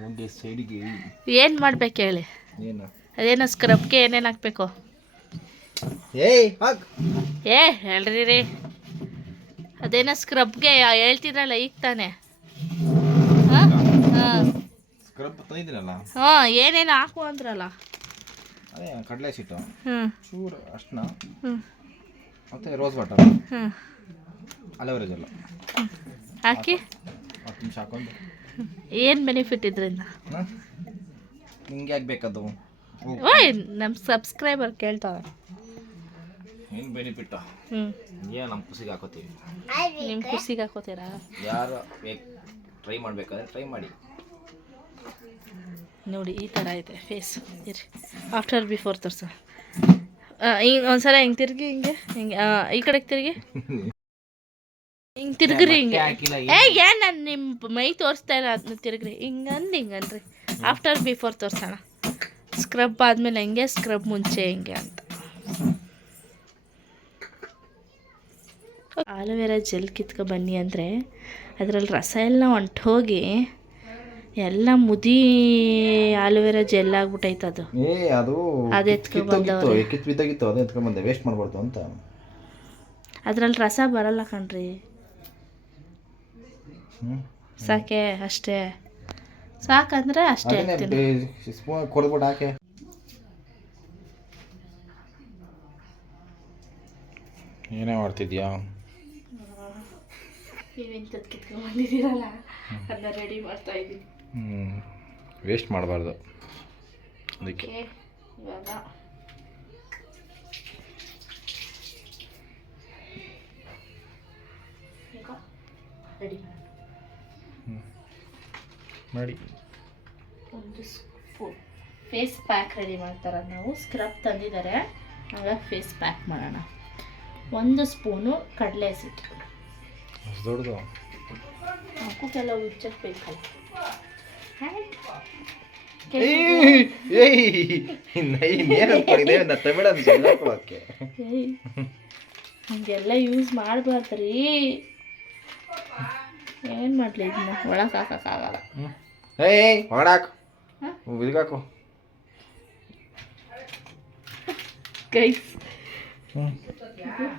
ಒಂದೇ ಸೈಡಿಗೆ ಏನು ಮಾಡ್ಬೇಕು ಹೇಳಿ? ಏನು? ಅದೇನೋ ಸ್ಕ್ರಬ್ಗೆ ಏನೇನು ಹಾಕ್ಬೇಕು? ಏಯ್ ಹಾಕ್. ಏ ಹೇಳ್ರಿ ರೀ ಅದೇನೋ ಸ್ಕ್ರಬ್ಗೆ ಹೇಳ್ತಿದ್ರಲ್ಲ ಈಗ ತಾನೆ. ಹಾಂ? ಹಾಂ. ಸ್ಕ್ರಬ್ ತಂದಿದ್ದೀನಲ್ಲ ಹಾಂ ಏನೇನು ಹಾಕು ಅಂದ್ರಲ್ಲ. ಅದೇ ಕಡಲೆ ಸಿಟ್ಟು. ಹ್ಞೂ ಚೂರು ಅಷ್ಟನ್ನ. ಹ್ಞೂ ಮತ್ತು ರೋಸ್ ವಾಟರ್ ಹ್ಞೂ ಅಲೋವೆರಾ ಜೆಲ್. ಹಾಕಿ. ಹತ್ತು ನಿಮಿಷ ಹಾಕೊಂಡು. ಏನು ಬೆನಿಫಿಟ್ ಇದರಿಂದ? ನಿಂಗೆ ಯಾಕೆ ಬೇಕದು ಓಯ್ ನಮ್ಮ ಸಬ್ಸ್ಕ್ರೈಬರ್ ಕೇಳ್ತಾವೆ ಏನು ಬೆನಿಫಿಟ್ ಹ್ಞೂ ಏನು ನಮ್ಮ ಖುಷಿಗೆ ಹಾಕೋತೀವಿ ನಿಮ್ಮ ಖುಷಿಗೆ ಹಾಕೋತೀರಾ? ಯಾರು ಟ್ರೈ ಮಾಡಬೇಕಾದ್ರೆ ಟ್ರೈ ಮಾಡಿ. ನೋಡಿ ಈ ಥರ ಇದೆ ಫೇಸ್ ಇರಿ ಆಫ್ಟರ್ ಬಿಫೋರ್ ತೋರ್ಸು. ಹಿಂಗೆ ಒಂದ್ಸಲ ಹಿಂಗೆ ತಿರುಗಿ ಹಿಂಗೆ ಹಿಂಗೆ ಈ ಕಡೆಗೆ ತಿರುಗಿ. ಹಿಂಗೆ ತಿರುಗ್ರಿ ಹಿಂಗೆ. ಏ ಏನ್? ನಾನು ನಿಮ್ಮ ಮೈ ತೋರಿಸ್ತಾ ಇಲ್ಲ ಅದನ್ನ ತಿರುಗ್ರಿ. ಹಿಂಗಂದು ಹಿಂಗನ್ರಿ. ಆಫ್ಟರ್ ಬಿಫೋರ್ ತೋರ್ಸೋಣ. ಸ್ಕ್ರಬ್ ಆದಮೇಲೆ ಹೆಂಗೆ? ಸ್ಕ್ರಬ್ ಮುಂಚೆ ಹೆಂಗೆ ಅಂತ. ಆಲೋವೆರಾ ಜೆಲ್ ಕಿತ್ಕೊ ಬನ್ನಿ ಅಂದರೆ ಅದರಲ್ಲಿ ರಸ ಎಲ್ಲ ಹೊಂಟೋಗಿ ಎಲ್ಲ ಮುದಿ ಆಲೋವೆರಾ ಜೆಲ್ ಆಗ್ಬಿಟ್ಟೈತೆ ಅದು. ಏ ಅದು ಅದು ಎತ್ಕೊಂಡ್ ಕಿತ್ತೋಗಿತ್ತು ಕಿತ್ತು ಬಿದ್ದೋಗಿತ್ತು ಅದು ವೇಸ್ಟ್ ಮಾಡಬಾರ್ದು ಅಂತ. ಅದ್ರಲ್ಲಿ ರಸ ಬರಲ್ಲ ಕಣ್ರಿ. ಸಾಕೆ ಅಷ್ಟೇ. ಸಾಕಂದ್ರೆ ಅಷ್ಟೇ ಹಾಕ್ತೀನಿ ಅದನ್ನೇ ಸ್ಪೂನ್ ಕೊಡ್ಬಿಟ್ಟು ಹಾಕೆ. ಏನೇ ಮಾಡ್ತಿದ್ಯಾ? ನೀವೆಂಥದ್ದು ಕಿತ್ಕೊಂಡ್ ಅದನ್ನ ರೆಡಿ ಮಾಡ್ತಾ ಇದ್ದೀನಿ. ಹ್ಞೂ ವೇಸ್ಟ್ ಮಾಡಬಾರ್ದು. ಅದಕ್ಕೆ. ಇವಾಗ. ಈಗ ರೆಡಿ ಮಾಡಿ. ಒಂದು ಸ್ಪೂನ್ ಫೇಸ್ ಪ್ಯಾಕ್ ರೆಡಿ ಮಾಡ್ತಾರೆ. ನಾವು ಸ್ಕ್ರಬ್ ತಂದಿದ್ದಾರೆ. ಹಾಗೆ ಫೇಸ್ ಪ್ಯಾಕ್ ಮಾಡೋಣ. ಒಂದು ಸ್ಪೂನು ಕಡಲೆ ಹಸಿಟ್ಟು. ಅಷ್ಟು ದೊಡ್ಡದು. ಹಾಕು ಕೆಲವು ಬೇಕಲ್ಲ. ಹೇಳ್ಕೊಳಕ್ಕೆ ಹಂಗೆಲ್ಲ ಯೂಸ್ ಮಾಡಬಾರ್ದ್ರಿ. ಏನು ಮಾಡಲಿ ಇದನ್ನ ಒಳಗೆ ಹಾಕೋಕ್ಕಾಗಲ್ಲ ಏಯ್ ಹೊರಡಾಕು ಹಾಂ? ಇದಕ್ಕಾಕು ಗೈಸ್. ಹ್ಞೂ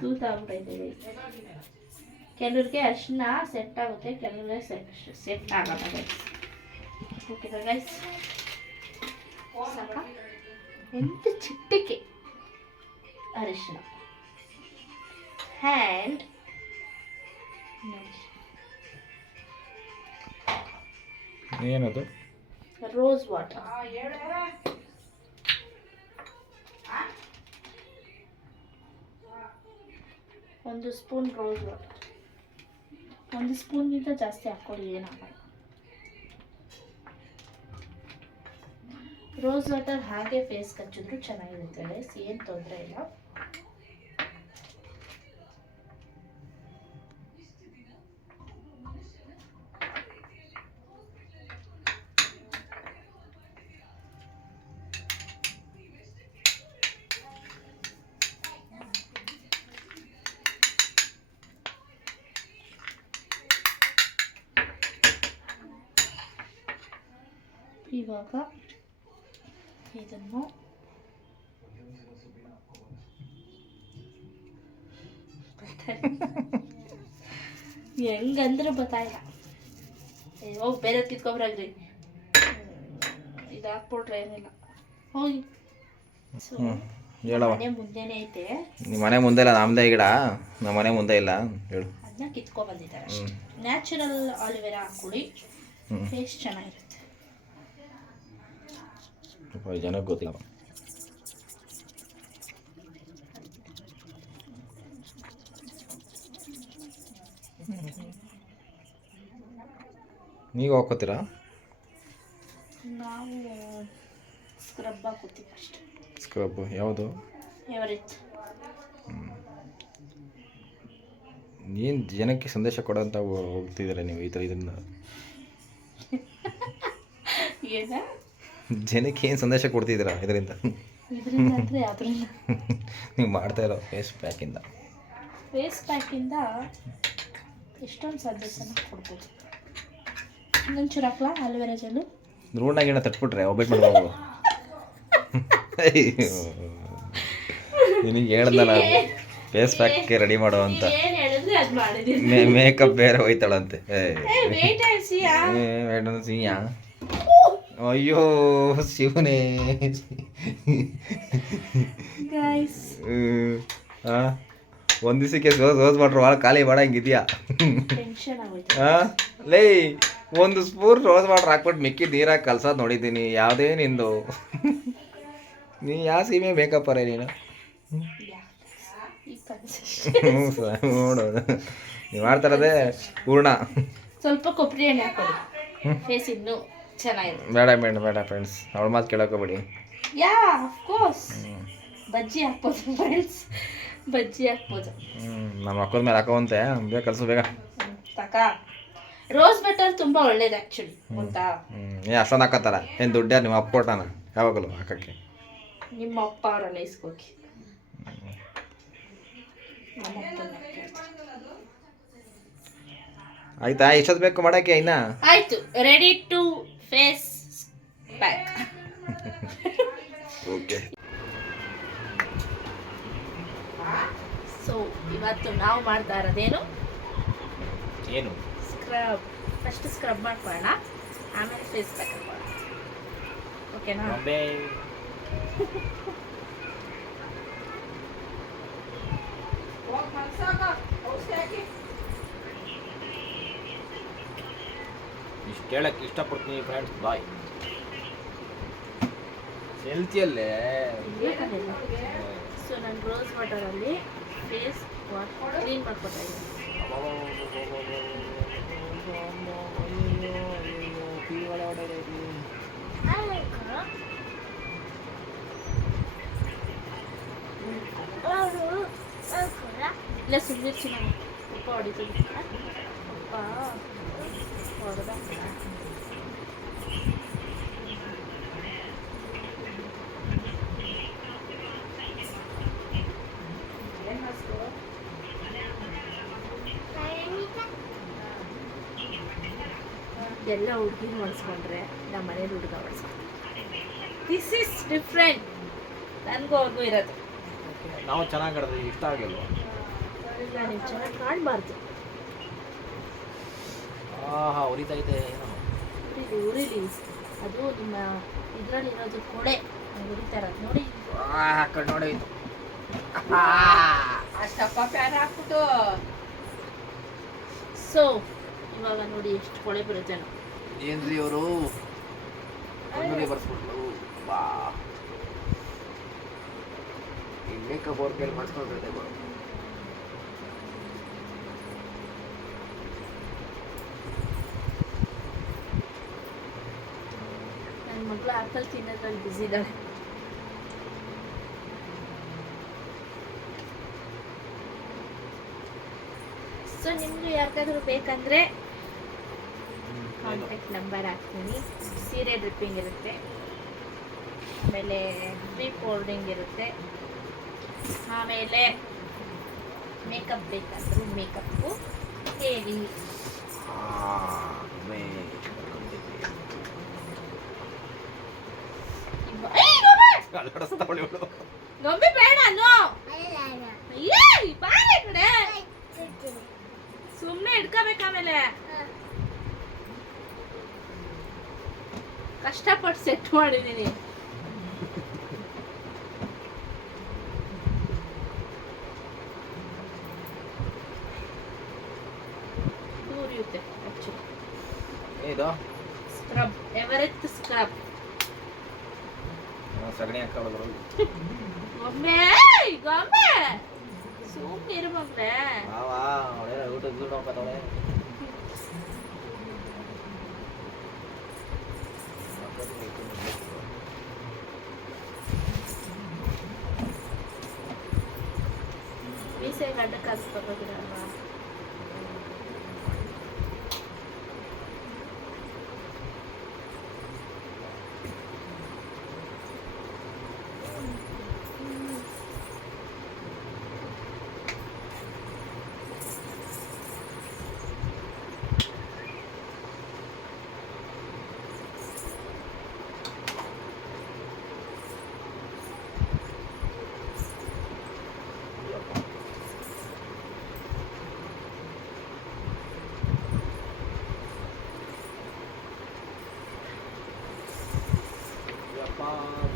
ತೂತ ಆಗ್ಬಿಟ್ಟೈತೆ ಗೈಸ್. ಕೆಲವ್ರಿಗೆ ಅರ್ಶಿನ ಸೆಟ್ ಆಗುತ್ತೆ ಕೆಲವ್ರಿಗೆ ಸೆಟ್ ಸೆಟ್ ಆಗಲ್ಲ ಗೈಸ್. Okay guys. ಸಾಕ? ಎಂತ ಚಿಟ್ಟಿಕೆ? ಅರಿಶಿನ. ಹ್ಯಾಂಡ್ ಏನದು? ರೋಸ್ ವಾಟರ್ ಒಂದು ಸ್ಪೂನ್ ರೋಸ್ ವಾಟರ್ ಒಂದು ಸ್ಪೂನ್ಗಿಂತ ಜಾಸ್ತಿ ಹಾಕ್ಕೊಳ್ಳಿ ಏನಾಗಲ್ಲ. ರೋಸ್ ವಾಟರ್ ಹಾಗೆ ಫೇಸ್ ಹಚ್ಚಿದ್ರು ಚೆನ್ನಾಗಿರುತ್ತೆ. ಏನು ತೊಂದರೆ ಇಲ್ಲ. ಇವಾಗ ಇದನ್ನು ಹೆಂಗಂದ್ರೆ ಗೊತ್ತಾಯಿಲ್ಲ ಹೋಗಿ ಬೇರೆ ಕಿತ್ಕೊಬ್ರಾಗ್ರಿ ಇದು ಹಾಕ್ಬಿಟ್ರೆ ಏನಿಲ್ಲ ಹೋಗಿ ಸೊ ಮನೆ ಮುಂದೆನೇ ಐತೆ ನಿಮ್ಮ ಮನೆ ಮುಂದೆ ಇಲ್ಲ ನಮ್ಮದೇ ಗಿಡ ನಮ್ಮ ಮನೆ ಮುಂದೆ ಇಲ್ಲ ಹೇಳು ಅದನ್ನ ಕಿತ್ಕೊ ಬಂದಿದ್ದಾರೆ ಹ್ಞೂ ನ್ಯಾಚುರಲ್ ಆಲಿವೆರಾ ಹಾಕೊಳ್ಳಿ ಟೇಸ್ಟ್ ಚೆನ್ನಾಗಿರುತ್ತೆ. ಜನಕ್ಕೆ ಗೊತ್ತಿಲ್ಲ ನೀವು ಹಾಕೋತೀರಾ ನಾವು ಸ್ಕ್ರಬ್ ಹಾಕೋತೀವಿ ಅಷ್ಟೇ ಸ್ಕ್ರಬ್ ಯಾವುದು? ಎವರಿತ್ ಏನು ಜನಕ್ಕೆ ಸಂದೇಶ ಕೊಡೋಂತ ಹೋಗ್ತಿದ್ದೀರಾ ಹೋಗ್ತಿದ್ದೀರ ನೀವು ಈ ಥರ ಇದನ್ನ? ಜನಕ್ಕೆ ಏನು ಸಂದೇಶ ಕೊಡ್ತಿದ್ದೀರಾ ಇದರಿಂದ? ನೀವು ಮಾಡ್ತಾ ಇರೋ ಫೇಸ್ ಪ್ಯಾಕಿಂದ ಫೇಸ್ ಪ್ಯಾಕಿಂದ ಎಷ್ಟೊಂದು ಸಂದೇಶನ ಕೊಡ್ಬೋದು. ಇನ್ನೊಂಚೂರು ಹಾಕ್ಲಾ ಅಲ್ವೆರಾ ಜೆಲ್ಲು? ಗಿಣ ತಟ್ಬಿಟ್ರೆ ಒಬ್ಬ ಮಾಡ್ಬೋದು ನಿನಗೆ ಹೇಳ್ದಲ್ಲ ಫೇಸ್ ಪ್ಯಾಕ್ಗೆ ರೆಡಿ ಮಾಡೋ ಅಂತ. ಮೇಕಪ್ ಬೇರೆ ಹೋಯ್ತಾಳಂತೆ. ಏ ವೇಟ್ ಸಿಯಾ. ಅಯ್ಯೋ ಶಿವನೇ. ಆ? ಒಂದ್ ದಿವಸಕ್ಕೆ ಸೋಸ್ ಸೋಸ್ ಮಾಡ್ರು ಭಾಳ ಖಾಲಿ ಮಾಡಂಗಿದ್ಯಾ ಟೆನ್ಷನ್ ಆಗೋಯ್ತು. ಆ? ಲೇ ಒಂದು ಸ್ಪೂನ್ ರೋಸ್ ವಾಟರ್ ಹಾಕ್ಬಿಟ್ಟು ಮಿಕ್ಕಿ ನೀರಾಗಿ ಕಲ್ಸೋದು ನೋಡಿದ್ದೀನಿ ಯಾವುದೇ ನಿಂದು. ನೀ ಯಾವ ಸೀಮೆ ಮೇಕಪ್ಪರೇ ನೀನು? ಈ ಕನ್ಸಿಸ್ ಹ್ಞೂ ನೋಡು. ನೀವು ಮಾಡ್ತಾರದೇ ಪೂರ್ಣ. ಸ್ವಲ್ಪ ಕೊಬ್ಬರಿ ಎಣ್ಣೆ ಹಾಕೋದು ಫೇಸ್ ಇನ್ನೂ. ಚೆನ್ನಾಗಿದೆ ಬೇಡ ಬೇಡ ಬೇಡ ಫ್ರೆಂಡ್ಸ್ ಅವಳ ಮಾತು ಕೇಳೋಕೋಬೇಡಿ ಯಾ ಆಫ್ ಕೋರ್ಸ್ ಬಜ್ಜಿ ಹಾಕ್ಬೋದು ಫ್ರೆಂಡ್ಸ್ ಬಜ್ಜಿ ಹಾಕ್ಬೋದು. ನಮ್ಮ ಅಕ್ಕದ ಮೇಲೆ ಹಾಕೋವಂತೆ. ಬೇಗ ಕಲ್ಸು ಬೇಗ. ತಕ ರೋಸ್ ಬಟರ್ ತುಂಬ ಒಳ್ಳೇದು ಆ್ಯಕ್ಚುಲಿ ಗೊತ್ತಾ? ಹ್ಞೂ ಏ ಅಷ್ಟೊಂದು ಹಾಕತ್ತಾರ? ಏನು ದುಡ್ಡ? ನಿಮ್ಮ ಅಪ್ಪ ಕೊಟ್ಟಾನ? ಯಾವಾಗಲೂ ಹಾಕಕ್ಕೆ? ನಿಮ್ಮ ಅಪ್ಪ ಅವರಲ್ಲ ಇಸ್ಕೋಗಿ. ಆಯ್ತಾ? ಎಷ್ಟೊತ್ತು ಬೇಕು ಮಾಡೋಕ್ಕೆ ಇನ್ನ? ಆಯ್ತು. Ready to face pack okay so ಇವತ್ತು ನಾವು ಮಾಡ್ತಾ ಇರೋದೇನು? ಏನು? ಸ್ಕ್ರಬ್ ಫಸ್ಟ್ ಸ್ಕ್ರಬ್ ಮಾಡ್ಕೊಳ್ಳೋಣ ಆಮೇಲೆ ಫೇಸ್ ಪ್ಯಾಕ್ ಹಾಕೋಣ ಓಕೆನಾ ಇಷ್ಟು ಕೇಳಕ್ಕೆ ಇಷ್ಟಪಡ್ತೀನಿ ಫ್ರೆಂಡ್ಸ್ ಬಾಯ್ ಹೆಲ್ತಿಯಲ್ಲೇ ಸೊ ನಾನು ರೋಸ್ ವಾಟರಲ್ಲಿ ಫೇಸ್ ವಾಶ್ ಕ್ಲೀನ್ ಮಾಡ್ಕೊತಾ ಇದ್ದೀನಿ ಇಲ್ಲ ಸುಮ್ಮನೆ ಚೆನ್ನಾಗಿ ಉಪ್ಪ ಹೊಡಿತೀನಿ ಉಪ್ಪ ಎಲ್ಲ ಹುಡುಗಿ ಮಾಡಿಸ್ಕೊಂಡ್ರೆ ನಮ್ಮ ಮನೇಲಿ ಹುಡುಗ ಮಾಡಿಸ್ಕೊಂಡ್ರೆ ದಿಸ್ ಇಸ್ ಡಿಫ್ರೆಂಟ್ ನನಗೂ ಅವ್ರಿಗೂ ಇರೋದು. ನಾವು ಚೆನ್ನಾಗಿ ಇಷ್ಟ ಆಗಿಲ್ವಾ? ಇಲ್ಲ ನೀವು ಚೆನ್ನಾಗಿ ಕಾಣಬಾರ್ದು. ಆಹಾ ಉರಿತೈತೆ ಏನೋ. ಉರಿಲಿ ಉರಿಲಿ. ಅದು ನಿಮ್ಮ ಇದರಲ್ಲಿ ಇರೋದು ಕೊಡೆ. ಉರಿತಾ ಇರೋದು ನೋಡಿ ಹಾಕೊಂಡು ನೋಡಿ ಅಷ್ಟಪ್ಪ ಪ್ಯಾನ್ ಹಾಕ್ಬಿಟ್ಟು. ಸೊ ಇವಾಗ ನೋಡಿ ಎಷ್ಟು ಕೊಳೆ ಬರುತ್ತೆ ಏನ್ರಿ ಅವರು? ಕಣ್ಣುರಿ ಬಾ ಮೇಕಪ್ ಅವ್ರ ಕೈಲಿ ಮಾಡಿಸ್ಕೊಳ್ತೈತೆ ಮಗಳು ಆ್ಯಪಲ್ ತಿನ್ನೋದ್ರಲ್ಲಿ ಬ್ಯುಸಿ ಇದ್ದಾಳೆ ಸೊ ನಿಮ್ಗೆ ಯಾರಿಗಾದ್ರೂ ಬೇಕಂದ್ರೆ ಕಾಂಟ್ಯಾಕ್ಟ್ ನಂಬರ್ ಹಾಕ್ತೀನಿ. ಸೀರೆ ಡ್ರಿಪ್ಪಿಂಗ್ ಇರುತ್ತೆ. ಆಮೇಲೆ ಫ್ರೀ ಫೋಲ್ಡಿಂಗ್ ಇರುತ್ತೆ. ಆಮೇಲೆ ಮೇಕಪ್ ಬೇಕಾದರೂ ಮೇಕಪ್ಪು ಹೇಳಿ ಇವ- ಏಯ್, ಗೊಂಬೆ! ಗೊಂಬೆ ಬೇಡ ನೋ ಏಯ್ ಬಾರೆ ಕಡೆ. ಸುಮ್ಮನೆ ಇಟ್ಕೋಬೇಕು ಆಮೇಲೆ ಕಷ್ಟಪಟ್ಟು ಸೆಟ್ ಮಾಡಿದ್ದೀನಿ ಉರಿಯುತ್ತೆ ಸ್ಕ್ರಬ್ ಎವರೆಸ್ಟ್ ಸ್ಕ್ರಬ್ ಸಗಣಿ ಹಾಕೋದ್ರು ಗೊಂಬೆ ಗೊಂಬೆ ಸುಮ್ಮನೆ ಇರು ಮಗ್ಳೆ ಮಾವಾ ಅವಳೇನ ಊಟ ಗಿಟ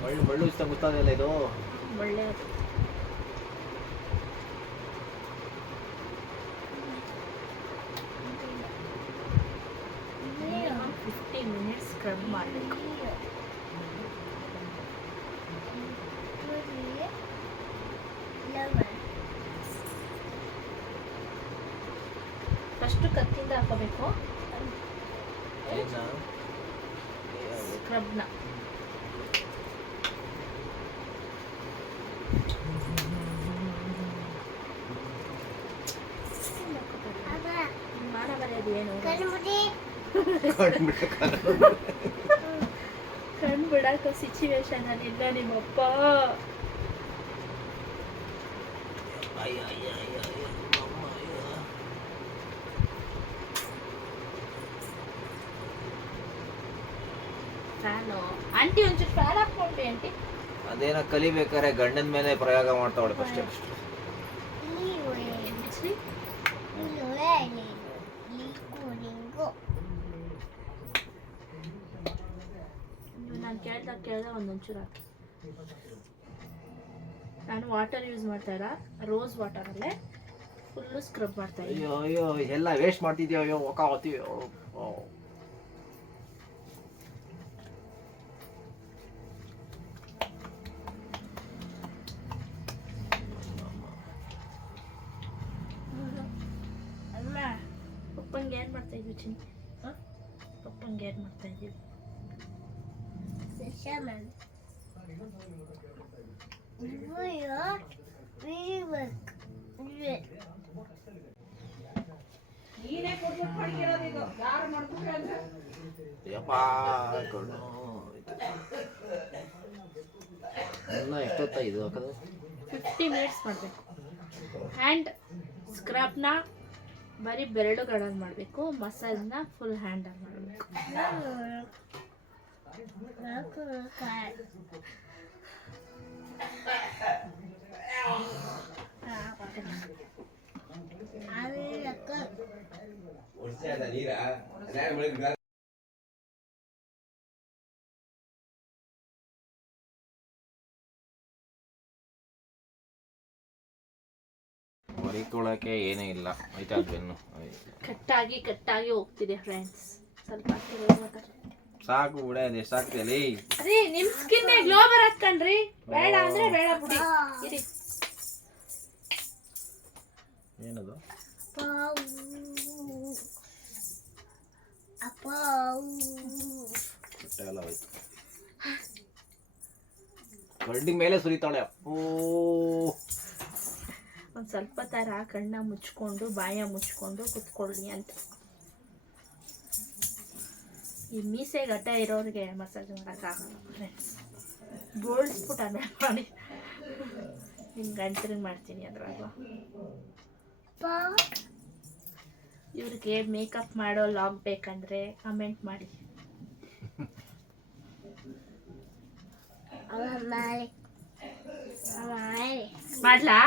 ಮಳ್ಳು ಮಳ್ಳು ಇಷ್ಟ ಗೊತ್ತಾಗಲ್ಲ ಇದು. ಒಳ್ಳೆಯದು ಫಿಫ್ಟಿ ಮಿನಿಟ್ಸ್ ಸ್ಕ್ರಬ್ ಮಾಡಬೇಕು. ಫಸ್ಟು ಕತ್ತಿಂದ ಹಾಕೋಬೇಕು. ಸ್ಕ್ರಬ್ನ ಮಾಡ ಬರೆಯೋದು ಏನು ಕಣ್ ಬಿಡಾಕ ಸಿಚುವೇಶನ್ ಅಲ್ಲಿ ಇಲ್ಲ ನಿಮ್ಮಪ್ಪ ಅಯ್ಯ ಅಯ್ಯ ಅಯ್ಯ ಅಯ್ಯ ಅಮ್ಮ ಅಯ್ಯ. ಫ್ಯಾನು ಆಂಟಿ ಒಂಚೂರು ಫ್ಯಾನ್ ಹಾಕೊಂಡ್ರಿ ಆಂಟಿ ಅದೇನ ಕಲಿಬೇಕಾರೆ ಗಂಡನ ಮೇಲೆ ಪ್ರಯೋಗ ಮಾಡ್ತಾವಳೆ ಫಸ್ಟ್ ಬಿಚ್ರಿ ನಾನು ಕೇಳ್ದಾಗ ಕೇಳ್ದಾಗ ಒಂದೊಂಚೂರು ಹಾಕಿ. ನಾನು ವಾಟರ್ ಯೂಸ್ ಮಾಡ್ತಾ ಇಲ್ಲ ರೋಸ್ ವಾಟರಲ್ಲೇ ಫುಲ್ಲು ಸ್ಕ್ರಬ್ ಮಾಡ್ತಾ ಅಯ್ಯೋ ಅಯ್ಯೋ ಎಲ್ಲ ವೇಸ್ಟ್ ಮಾಡ್ತಿದ್ಯೋ ಅಯ್ಯೋ ಒಕ್ಕಾವತ್ತೀವಿ ಅಮ್ಮ ಅಪ್ಪಂಗೆ ಏನು ಮಾಡ್ತಾ ಇದ್ವಿ ಚಿಂತೆ ಹಾಂ ಪಪ್ಪಂಗೆ ಏನು ಮಾಡ್ತಾ ಇದ್ದೀವಿ ಎಲ್ಲ ಹಾಕೋದು ಫಿಫ್ಟಿ ಮಿನಿಟ್ಸ್ ಮಾಡಬೇಕು. ಹ್ಯಾಂಡ್ ಸ್ಕ್ರಬ್ನ ಬರೀ ಬೆರಳುಗಳಲ್ಲಿ ಮಾಡಬೇಕು ಮಸಾಜ್ನ ಫುಲ್ ಹ್ಯಾಂಡ್ ಮಾಡಬೇಕು. ಮರಿಕೊಳ್ಳೋಕೆ ಏನೇ ಇಲ್ಲ. ಆಯ್ತಾ ಅದು ಬೆನ್ನು ಕಟ್ಟಾಗಿ ಕಟ್ಟಾಗಿ ಹೋಗ್ತಿದೆ ಫ್ರೆಂಡ್ಸ್ ಸ್ವಲ್ಪ. ಸಾಕು ಬಿಡ ಅದು ಎಷ್ಟು ಅದೇ ನಿಮ್ ಸ್ಕಿನ್ ಗ್ಲೋ ಬರತ್ ಕಣ್ರಿ. ಬೇಡ ಅಂದ್ರೆ ಕಡ್ಡಿ ಮೇಲೆ ಸುರಿತಾಳೆ. ಓ. ಒಂದ್ ಸ್ವಲ್ಪ ತರ ಕಣ್ಣ ಮುಚ್ಕೊಂಡು ಬಾಯ ಮುಚ್ಕೊಂಡು ಕುತ್ಕೊಳ್ಳಿ ಅಂತ. ಈ ಮೀಸೆ ಗಟ್ಟ ಇರೋರಿಗೆ ಮಸಾಜ್ ಮಾಡೋಕ್ಕಾಗಲ್ಲ ಫ್ರೆಂಡ್ಸ್ ಬೋಳ್ಸ್ಬಿಟ್ಟು ಆಮೇಲೆ ಮಾಡಿ. ನಿಮ್ಮ ಗಂಟರಿಗೆ ಮಾಡ್ತೀನಿ ಅದ್ರಾಗ. ಇವ್ರಿಗೆ ಮೇಕಪ್ ಮಾಡೋ ಲಾಗ್ ಬೇಕಂದ್ರೆ ಕಮೆಂಟ್ ಮಾಡಿ. ಮಾಡ್ಲಾ?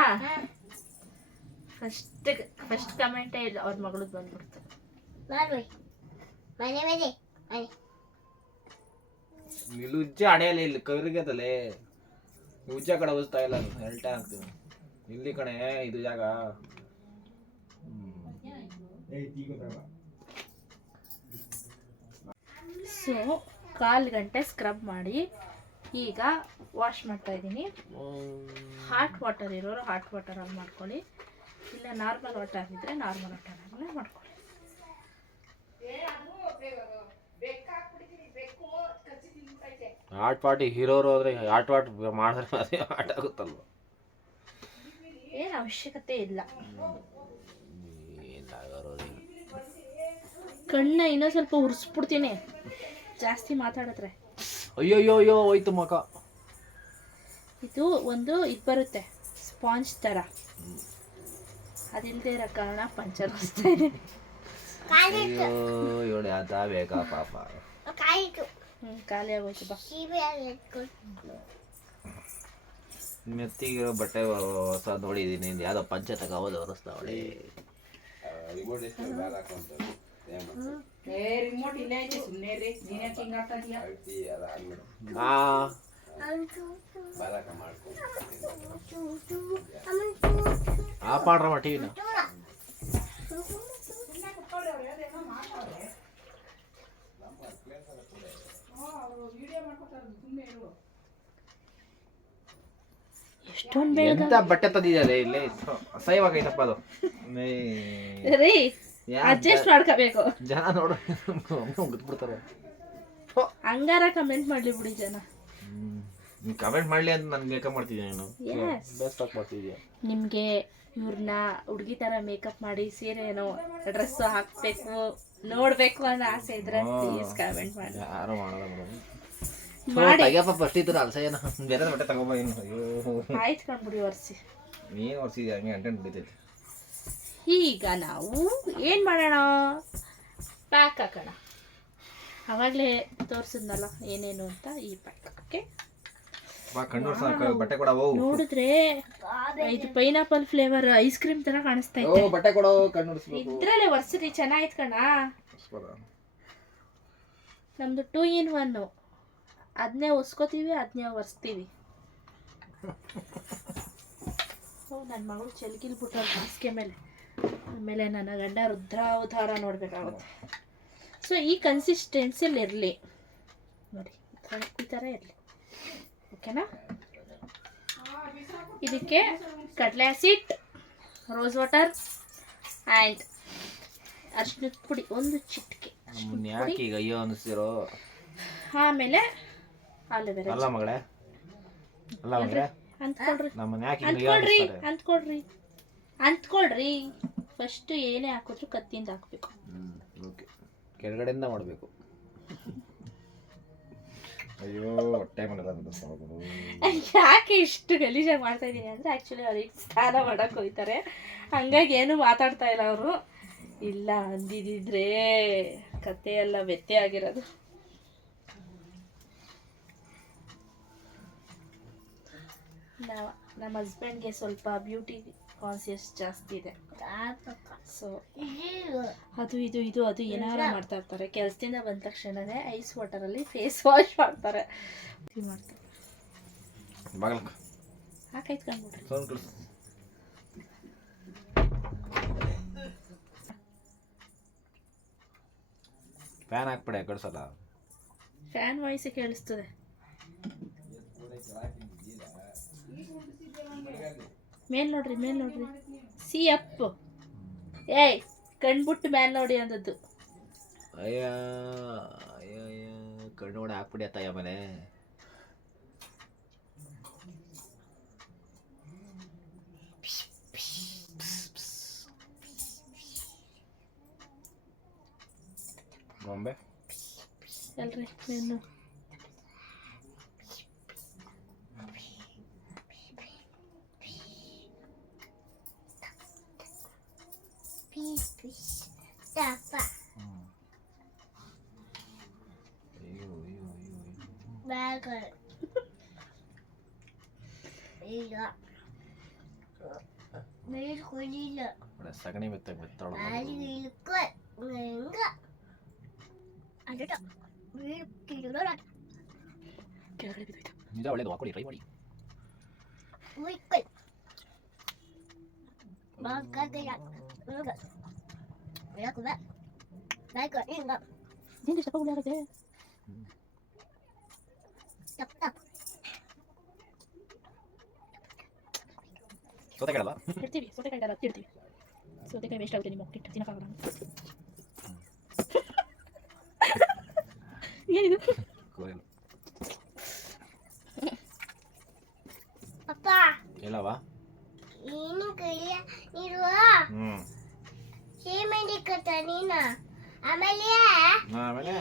ಫಸ್ಟ್ ಫಸ್ಟ್ ಕಮೆಂಟೇ ಇಲ್ಲ ಅವ್ರ ಮಗಳು ಬಂದ್ಬಿಡ್ತಾರೆ ಇಲ್ಲಿ ಉಜ್ಜೆ ಅಡೆಯಲ್ಲ ಇಲ್ಲಿ ಕರಿಗದಲೆ ಉಜ್ಜ ಕಡೆ ಉಜ್ತಾ ಇಲ್ಲ ಎಲ್ಟೆ ಆಗ್ತದೆ ಇಲ್ಲಿ ಕಣೆ ಇದು ಜಾಗ. ಸೊ ಕಾಲು ಗಂಟೆ ಸ್ಕ್ರಬ್ ಮಾಡಿ ಈಗ ವಾಶ್ ಮಾಡ್ತಾ ಇದ್ದೀನಿ. ಹಾಟ್ ವಾಟರ್ ಇರೋರು ಹಾಟ್ ವಾಟರಲ್ಲಿ ಮಾಡ್ಕೊಳ್ಳಿ. ಇಲ್ಲ ನಾರ್ಮಲ್ ವಾಟರ್ ಇದ್ದರೆ ನಾರ್ಮಲ್ ವಾಟರಲ್ಲೇ ಮಾಡ್ಕೊಳ್ಳಿ. ಹಾಟ್ ಪಾಟಿ ಹೀರೋರು ಹೋದ್ರೆ ಹಾಟ್ ಪಾಟ್ ಮಾಡಿದ್ರೆ ಅದೇ ಆಟ ಆಗುತ್ತಲ್ವ? ಏನು ಅವಶ್ಯಕತೆ ಇಲ್ಲ. ಕಣ್ಣ ಇನ್ನೂ ಸ್ವಲ್ಪ ಉರಿಸ್ಬಿಡ್ತೀನಿ. ಜಾಸ್ತಿ ಮಾತಾಡಿದ್ರೆ. ಅಯ್ಯೋ ಅಯ್ಯೋ ಅಯ್ಯೋ ಹೋಯ್ತು ಮಕ ಇದು ಒಂದು ಇದು ಬರುತ್ತೆ ಸ್ಪಾಂಜ್ ಥರ ಅದಿಲ್ಲದೆ ಇರೋ ಕಾರಣ ಪಂಚರ್ ಹೊಸ್ತಾ ಇದೆ. ಅಯ್ಯೋ ಇವಳು ಅದ ಬೇಕಾ ಪಾಪ. ಹ್ಞೂ ಖಾಲಿ ಆಗೋಯ್ತು ಬಾ. ಮೆತ್ತಿಗಿರೋ ಬಟ್ಟೆ ಹೊಸ ನೋಡಿದೀನಿ ಯಾವ್ದೋ ಪಂಚ ತಗೋಬೋದು ಹೊರಸ್ತಾವಳೆ ಮಾಡ್ರಮ್ಮ ಟಿವಿನ ಎಷ್ಟೊಂದು ಬೇಗ ಎಂತ ಬಟ್ಟೆ ತಂದಿದ್ದಾರೆ ಇಲ್ಲಿ? ಅಸಹ್ಯವಾಗೈತಪ್ಪ ಅದು. ರೀ. ಅಡ್ಜಸ್ಟ್ ಮಾಡ್ಕೋಬೇಕು ಜನ ನೋಡು ಬಿಡ್ತಾರೆ ಹಂಗಾರ ಕಮೆಂಟ್ ಮಾಡ್ಲಿ ಬಿಡಿ ಜನ. ನೀವು ಕಮೆಂಟ್ ಮಾಡ್ಲಿ ಅಂತ ನನ್ಗೆ ಮೇಕಪ್ ಮಾಡ್ತಿದ್ದೀನಿ ನೀನು. ಬೆಸ್ಟ್ ಆಗಿ ಮಾಡ್ತಿದ್ಯಾ? ನಿಮಗೆ ಇವ್ರನ್ನ ಹುಡುಗಿ ಥರ ಮೇಕಪ್ ಮಾಡಿ ಸೀರೆ ಏನೋ ಡ್ರೆಸ್ ಹಾಕ್ಬೇಕು ನೋಡ್ಬೇಕು ಅನ್ನೋ ಆಸೆ ಇದ್ರೆ ಪ್ಲೀಸ್ ಕಮೆಂಟ್ ಮಾಡಿ. ಯಾರು ಮಾಡಲ್ಲ ಮೇಡಮ್ ಮಾಡಿ. ತೆಗಿಯಪ್ಪ ಫಸ್ಟ್ ಇತ್ತು ಅಲ್ಸಯ್ಯನ ಬೇರೆ ಬಟ್ಟೆ ತಗೋಬೋ ಏನು ಅಯ್ಯೋ. ಆಯ್ತು ಕಂಡ್ಬಿಡಿ ಒರೆಸಿ. ನೀನು ವರ್ಷಿದ್ಯಾ ಹಂಗೆ ಅಂಟೆಂಟ್ ಬಿದ್ದೈತೆ ಈಗ ನಾವು ಏನು ಮಾಡೋಣ? ಪ್ಯಾಕ್ ಹಾಕೋಣ. ಅವಾಗಲೇ ತೋರಿಸಿದ್ನಲ್ಲ ಏನೇನು ಅಂತ ಈ ಪ್ಯಾಕ್ ಓಕೆ ಬಟ್ಟೆ ನೋಡಿದ್ರೆ ಇದು ಪೈನಾಪಲ್ ಫ್ಲೇವರ್ ಐಸ್ ಕ್ರೀಮ್ ತರ ಕಾಣಿಸ್ತಾ ಇದೆ ಬಟ್ಟೆ ಕೊಡೋ ಇದ್ರಲ್ಲೇ ಒರ್ಸಿರಿ ಚೆನ್ನಾಯ್ತು ಕಣ. ನಮ್ದು ಟೂ ಇನ್ ಒನ್ ಅದನ್ನೇ ಒಸ್ಕೋತೀವಿ ಅದನ್ನೇ ಒರೆಸ್ತೀವಿ. ಓ ನನ್ನ ಮಗಳು ಚೆಲ್ಗಿಲ್ ಬಿಟ್ಟವ್ರು ಹಾಸಿಗೆ ಮೇಲೆ. ಆಮೇಲೆ ನನ್ನ ಗಂಡ ರುದ್ರಾವತಾರ ನೋಡಬೇಕಾಗುತ್ತೆ. ಸೊ ಈ ಕನ್ಸಿಸ್ಟೆನ್ಸಿಲಿ ಇರಲಿ. ನೋಡಿ ಈ ಥರ ಇರಲಿ. ಓಕೆನಾ ಇದಕ್ಕೆ ಕಡಲೆ ಹಸಿಟ್ ರೋಸ್ ವಾಟರ್ ಆ್ಯಂಡ್ ಅರ್ಶಿನದ ಪುಡಿ ಒಂದು ಚಿಟಿಕೆ. ಈಗ ಅಯ್ಯೋ ಅನಿಸ್ತಿರೋ ಆಮೇಲೆ ಆಲೂವೆರಾ ಅಲ್ಲ ಮಗಳೇ. ಅಲ್ಲ ಮಗಳೇ. ಅಂದ್ಕೊಳ್ರಿ. ನಮ್ಮನ್ನ ಯಾಕೆ ಈಗ ಅಯ್ಯೋ ಅಂದ್ಕೊಳ್ರಿ ಅಂದ್ಕೊಳ್ರಿ. ಅಂದ್ಕೊಳ್ರಿ. ಫಸ್ಟ್ ಏನೇ ಹಾಕಿದ್ರು ಕತ್ತಿಯಿಂದ ಹಾಕಬೇಕು. ಓಕೆ ಕೆಳಗಡೆಯಿಂದ ಮಾಡಬೇಕು. ಅಯ್ಯೋ ಹೊಟ್ಟೆ ಯಾಕೆ ಇಷ್ಟು ಗಲೀಜಾಗಿ ಮಾಡ್ತಾ ಇದ್ದೀನಿ ಅಂದರೆ ಆ್ಯಕ್ಚುಲಿ ಅವ್ರಿಗೆ ಸ್ನಾನ ಮಾಡೋಕೆ ಹೋಗ್ತಾರೆ ಹಂಗಾಗಿ ಏನು ಮಾತಾಡ್ತಾ ಇಲ್ಲ ಅವರು. ಇಲ್ಲ ಅಂದಿದ್ದಿದ್ರೆ ಕತೆ ಎಲ್ಲ ವ್ಯತ್ಯ ಆಗಿರೋದು. ನಾವು ನಮ್ಮ ಹಸ್ಬೆಂಡ್ಗೆ ಸ್ವಲ್ಪ ಬ್ಯೂಟಿ ಕಾನ್ಸಿಯಸ್ ಜಾಸ್ತಿ ಇದೆ. ಸೊ ಅದು ಇದು ಇದು ಅದು ಏನಾರ ಮಾಡ್ತಾ ಇರ್ತಾರೆ. ಕೆಲಸದಿಂದ ಬಂದ ತಕ್ಷಣನೇ ಐಸ್ ವಾಟರಲ್ಲಿ ಫೇಸ್ ವಾಶ್ ಮಾಡ್ತಾರೆ. ಮಾಡ್ತಾರೆ. ಬಾಗಲಕ್ಕ. ಹಾಕೈತ್ ಕಂಡ್ಬಿಡ್ರಿ ಸೌಂಡ್ ಕಳಿಸ್. ಫ್ಯಾನ್ ಹಾಕ್ಬೇಡ ಕಳ್ಸಲ್ಲ ಫ್ಯಾನ್ ವಾಯ್ಸ್ ಕೇಳಿಸ್ತದೆ. ಮೇಲ್ ನೋಡ್ರಿ ಮೇಲ್ ನೋಡ್ರಿ. ಸಿ ಅಪ್ ಏಯ್ ಕಣ್ಬಿಟ್ಟು ಮೇಲ್ ನೋಡಿ ಅಂದದ್ದು. ಅಯ್ಯ ಅಯ್ಯ ಅಯ್ಯ ಕಣ್ಣು ನೋಡಿ ಹಾಕ್ಬಿಡಿ ಅತ್ತಯ್ಯ ಮನೆ ಗೊಂಬೆ ಅಲ್ರಿ അയ്യോ അയ്യോ അയ്യോ ബാഗ് ഇല്ല മേൽ കൊല്ലില്ല ഇവിടെ സഗണി വിത്ത് വിത്തോളം ഇതാ അവളെ നോക്കോളി ട്രൈ മടി ഉയ്ക്കൽ ബാക്കകയാ ഉയ്ക്കൽ ಮೆತ್ತಾಳ ಕೆಳಗಡೆ ಬಿದ್ದೋಯ್ತು ನಿಜ ಒಳ್ಳೇದು ಹಾಕೊಳ್ಳಿ ಟ್ರೈ ಮಾಡಿ ಇದೇನು ಸ್ವಲ್ಪ ಗುಳಿ ಆಗುತ್ತೆ ಸೋತೆ ಕೇಳಲ್ಲ ಇಡ್ತೀವಿ ಸೌತೆಕಾಯಿ ಎಲ್ಲ ಇಡ್ತೀವಿ ಸೌತೆಕಾಯಿ ವೇಸ್ಟ್ ಆಗುತ್ತೆ ನಿಮ್ಮ ಮಕ್ಕಳು ತಿನ್ನಕ್ಕಾಗಲ್ಲ ಏನಿದು ಕೋರಿಲ್ಲ ಅಪ್ಪ ಇಲ್ಲವಾ ನೀನು ಕೈಯ ನೀರು ಹ್ಞೂ ಸೇಮಂಡಿ ಕಟ್ಟ ನೀನು ಆಮೇಲೆ ಆಮೇಲೆ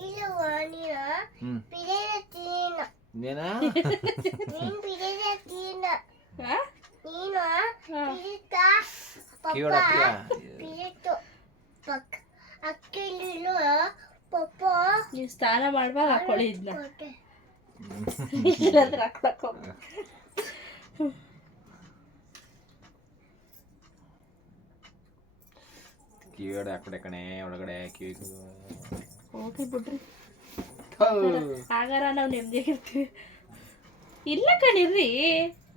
ಇಲ್ಲವ ನೀನು ಹ್ಞೂ ಪಿರೇದ ನೀನು ಇನ್ನೇನ ನೀನು ಪಿರೇದ ನೀನು ಹಾ? ನೀನು ಹಾ. ಪಿರಿತ ಕಿವಿಯೊಳ ಪಪ್ಪ ಹತ್ತಿರ ಪಿರಿತು ಪಕ್ ಅಕ್ಕಿಲಿಲು ಪಪ್ಪ ನೀವು ಸ್ನಾನ ಮಾಡುವಾಗ ಹಾಕೊಳ್ಳಿ ಇದನ್ನ ಕೊಟ್ಟೆ ಇಲ್ಲಾಂದ್ರೆ ಹಾಕೊಳಕ್ ಹೋಗ್ಬೇಡಿ. ಕಿವಿಯೊಡೆ ಹಾಕ್ಬಿಡೆ ಕಣೆ ಒಳಗಡೆ ಕಿವಿ ಹೋಗಿ ಬಿಡ್ರಿ. ಆಗಾರ ನಾವು ನೆಮ್ಮದಿಯಾಗಿರ್ತೀವಿ ಇಲ್ಲ ಕಣಿರ್ರಿ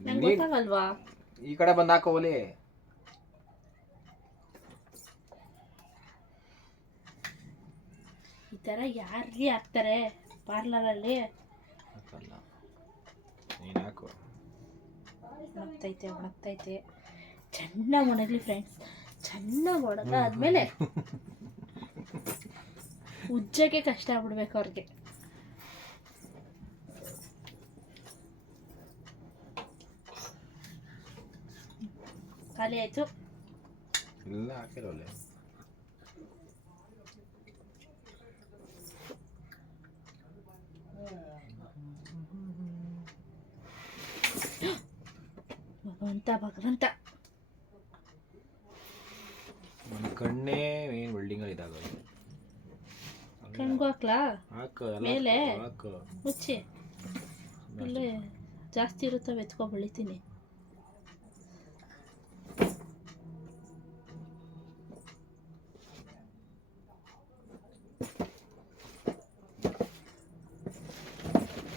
ನಂಗೆ ಗೊತ್ತಾಗಲ್ವಾ? ಈ ಕಡೆ ಬಂದು ಹಾಕೋ ಒಲಿ. ಈ ಥರ ಯಾರ್ರಿ ಹಾಕ್ತಾರೆ? ಪಾರ್ಲರಲ್ಲಿ? ನೀನು ಹಾಕು ಒಣಗ್ತೈತೆ ಒಣಗ್ತೈತೆ ಚೆನ್ನಾಗಿ ಒಣಗಲಿ ಫ್ರೆಂಡ್ಸ್ ಚೆನ್ನಾಗಿ ಒಣಗಾದ್ಮೇಲೆ ಉಜ್ಜಕ್ಕೆ ಕಷ್ಟ ಆಗ್ಬಿಡ್ಬೇಕು ಅವ್ರಿಗೆ. ಖಾಲಿ ಆಯ್ತು? ಇಲ್ಲ ಹಾಕಿಲ್ಲ ಒಲೆ ಭಗವಂತ ನನ್ನ ಕಣ್ಣೇ ಮೇನ್ ವೆಲ್ಡಿಂಗ್ ಇದಾಗ ಕಣ್ಗೂ ಹಾಕ್ಲಾ? ಹಾಕು ಎಲ್ಲ ಮೇಲೆ? ಹಾಕು. ಮುಚ್ಚಿ. ಇಲ್ಲೇ ಜಾಸ್ತಿ ಇರುತ್ತೆ ಎತ್ಕೊ ಬೆಳಿತೀನಿ.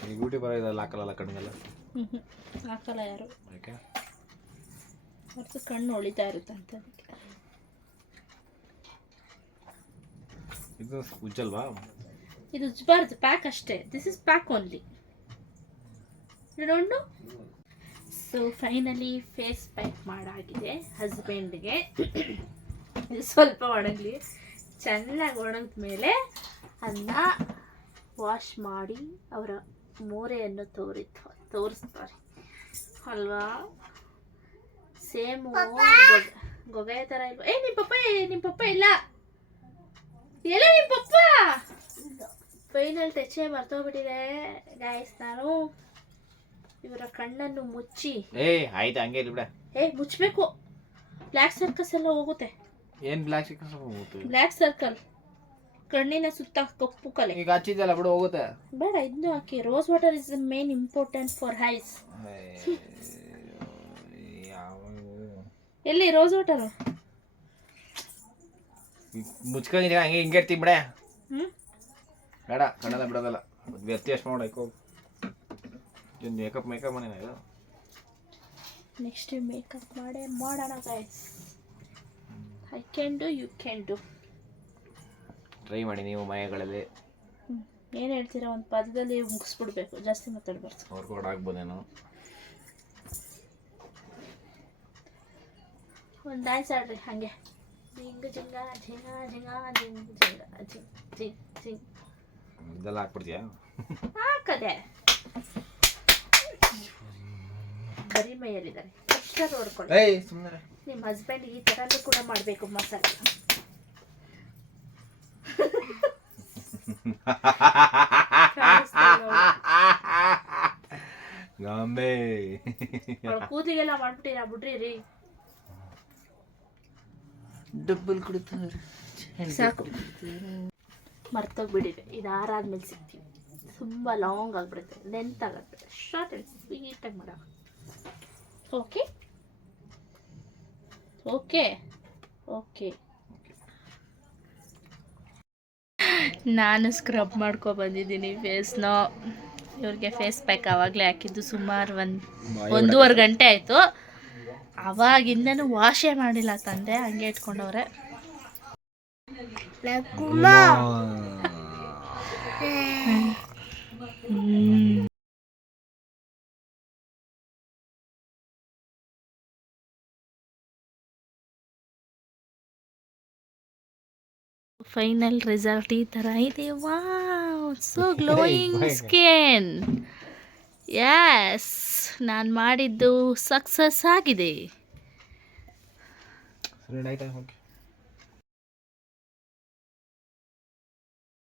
ಈ ಬ್ಯೂಟಿ ಬರೋ ಇದೆಲ್ಲ ಹಾಕಲ್ಲ ಕಣ್ಣಿಗೆಲ್ಲ ಹ್ಞೂ ಹ್ಞೂ ಹಾಕಲ್ಲ ಯಾರು? ಯಾಕೆ? ಮತ್ತು ಕಣ್ಣು ಹೊಳಿತಾ ಇರುತ್ತಂತೆ ಅದಕ್ಕೆ. ಇದು ಉಜ್ಜಲ್ವಾ? ಇದು ಉಜ್ಬಾರ್ದು ಪ್ಯಾಕ್ ಅಷ್ಟೇ. ದಿಸ್ ಇಸ್ ಪ್ಯಾಕ್ ಓನ್ಲಿ ನೋಡು ಸೊ ಫೈನಲಿ ಫೇಸ್ ಪ್ಯಾಕ್ ಮಾಡಾಗಿದೆ ಹಸ್ಬೆಂಡ್ಗೆ ಇದು ಸ್ವಲ್ಪ ಒಣಗಲಿ. ಚೆನ್ನಾಗಿ ಒಣಗಿದ ಮೇಲೆ ಅನ್ನ ವಾಶ್ ಮಾಡಿ ಅವರ ಮೋರೆಯನ್ನು ತೋರಿ ತೋರಿಸ್ತಾರೆ. ಅಲ್ವಾ? ಸೇಮು ಗೊಗೆ ಥರ ಇಲ್ವಾ ಏ ನಿಮ್ಮ ಪಪ್ಪ ನಿಮ್ಮ ಪಪ್ಪ ಇಲ್ಲ ಎಲ್ಲ ನಿಮ್ಮ ಪಪ್ಪ ಫೈನಲ್ ಟಚೇ ಮರ್ತೋಗ್ಬಿಟ್ಟಿದೆ ಗಾಯಸ್ ನಾನು ಇವರ ಕಣ್ಣನ್ನು ಮುಚ್ಚಿ ಏ ಆಯ್ತು ಹಂಗೆ ಇಲ್ಲಿ ಬಿಡ ಏ ಮುಚ್ಚಬೇಕು ಬ್ಲ್ಯಾಕ್ ಸರ್ಕಸ್ ಎಲ್ಲ ಹೋಗುತ್ತೆ ಏನು ಬ್ಲ್ಯಾಕ್ ಸರ್ಕಸ್ ಹೋಗುತ್ತೆ ಬ್ಲ್ಯಾಕ್ ಸರ್ಕಲ್ ಕಣ್ಣಿನ ಸುತ್ತ ಕಪ್ಪು ಕಲೆ ಈಗ ಹಚ್ಚಿದ್ದಲ್ಲ ಬಿಡು ಹೋಗುತ್ತೆ ಬೇಡ ಇದನ್ನು ಹಾಕಿ rose water is the main important for ice ಎಲ್ಲಿ ರೋಸ್ ವಾಟರ್? ಮುಚ್ಕೊಂಡಿದ್ದೀರ? ಹಂಗೆ ಹಿಂಗೆ ಇರ್ತೀವಿ ಬಿಡೆ. ಹ್ಞೂ ಬೇಡ ಕಣ್ಣೆಲ್ಲ ಬಿಡೋದಲ್ಲ. ವ್ಯತ್ಯಾಸ ಮಾಡಬೇಕು ಮೇಕಪ್ ಮೇಕಪ್ ಮನೇನ ಇದು ನೆಕ್ಸ್ಟ್ ಮೇಕಪ್ ಮಾಡೇ ಮಾಡೋಣ guys I can do you can do try ಮಾಡಿ ನೀವು ಮನೆಗಳಲ್ಲಿ. ಏನು ಹೇಳ್ತೀರಾ? ಒಂದು ಪದದಲ್ಲಿ ಮುಗಿಸ್ಬಿಡ್ಬೇಕು. ಜಾಸ್ತಿ ಮಾತಾಡ್ಬಾರ್ದು. ಅವ್ರ ಕೂಡ ಒಂದು ಡ್ಯಾನ್ಸ್ ಆಡ್ರಿ ಹಾಗೆ. ಜಿಂಗ ಜಿಂಗ ಜಿಂಗ ಜಿಂಗ ಜಿಂಗ ಜಿಂಗ ಜಿಂಗ್ ಜಿಂಗ್ ಜಿಂಗ್. ಇದೆಲ್ಲ ಹಾಕ್ಬಿಡ್ತೀಯಾ? ಹಾಕದೆ. ಬರೀ ಮೈಯಲ್ಲಿದ್ದಾರೆ. ಕಷ್ಟ ನೋಡ್ಕೊಳ್ಳಿ ಏಯ್ ಸುಮ್ಮನೆ ನಿಮ್ಮ ಹಸ್ಬೆಂಡ್ ಈ ಥರನೂ ಕೂಡ ಮಾಡಬೇಕು ಮಸಾಲೆ. ಗಾಂಬೆ. ಕೂದಲಿಗೆಲ್ಲ ಮಾಡ್ಬಿಟ್ಟಿರ ಬಿಡ್ರಿ ರೀ. ಡಬ್ಬಲ್ ಕೊಡ್ತಾರೆ ಸಾಕು. ಮರ್ತೋಗ್ಬಿಟ್ಟಿದೆ. ಇದು ಆರಾದ್ಮೇಲೆ ಸಿಗ್ತೀವಿ. ತುಂಬ ಲಾಂಗ್ ಆಗಿಬಿಡುತ್ತೆ. ಲೆಂತ್ ಆಗುತ್ತೆ. ಶಾರ್ಟ್ ಆ್ಯಂಡ್ ಸ್ವೀಟಾಗಿ ಮಾಡೋ. ಓಕೆ ಓಕೆ ಓಕೆ ನಾನು ಸ್ಕ್ರಬ್ ಮಾಡ್ಕೊ ಬಂದಿದ್ದೀನಿ ಫೇಸ್ನ ಇವ್ರಿಗೆ ಫೇಸ್ ಪ್ಯಾಕ್ ಆವಾಗಲೇ ಹಾಕಿದ್ದು ಸುಮಾರು ಒಂದು ಒಂದೂವರೆ ಗಂಟೆ ಆಯಿತು. ಅವಾಗಿಂದನೂ ವಾಶೇ ಮಾಡಿಲ್ಲ ತಂದೆ ಹಂಗೆ ಇಟ್ಕೊಂಡವ್ರೆ. ಫೈನಲ್ ರಿಸಲ್ಟ್ ಈ ಥರ ಇದೆ. Wow so glowing. Skin yes ನಾನು ಮಾಡಿದ್ದು ಸಕ್ಸಸ್ ಆಗಿದೆ.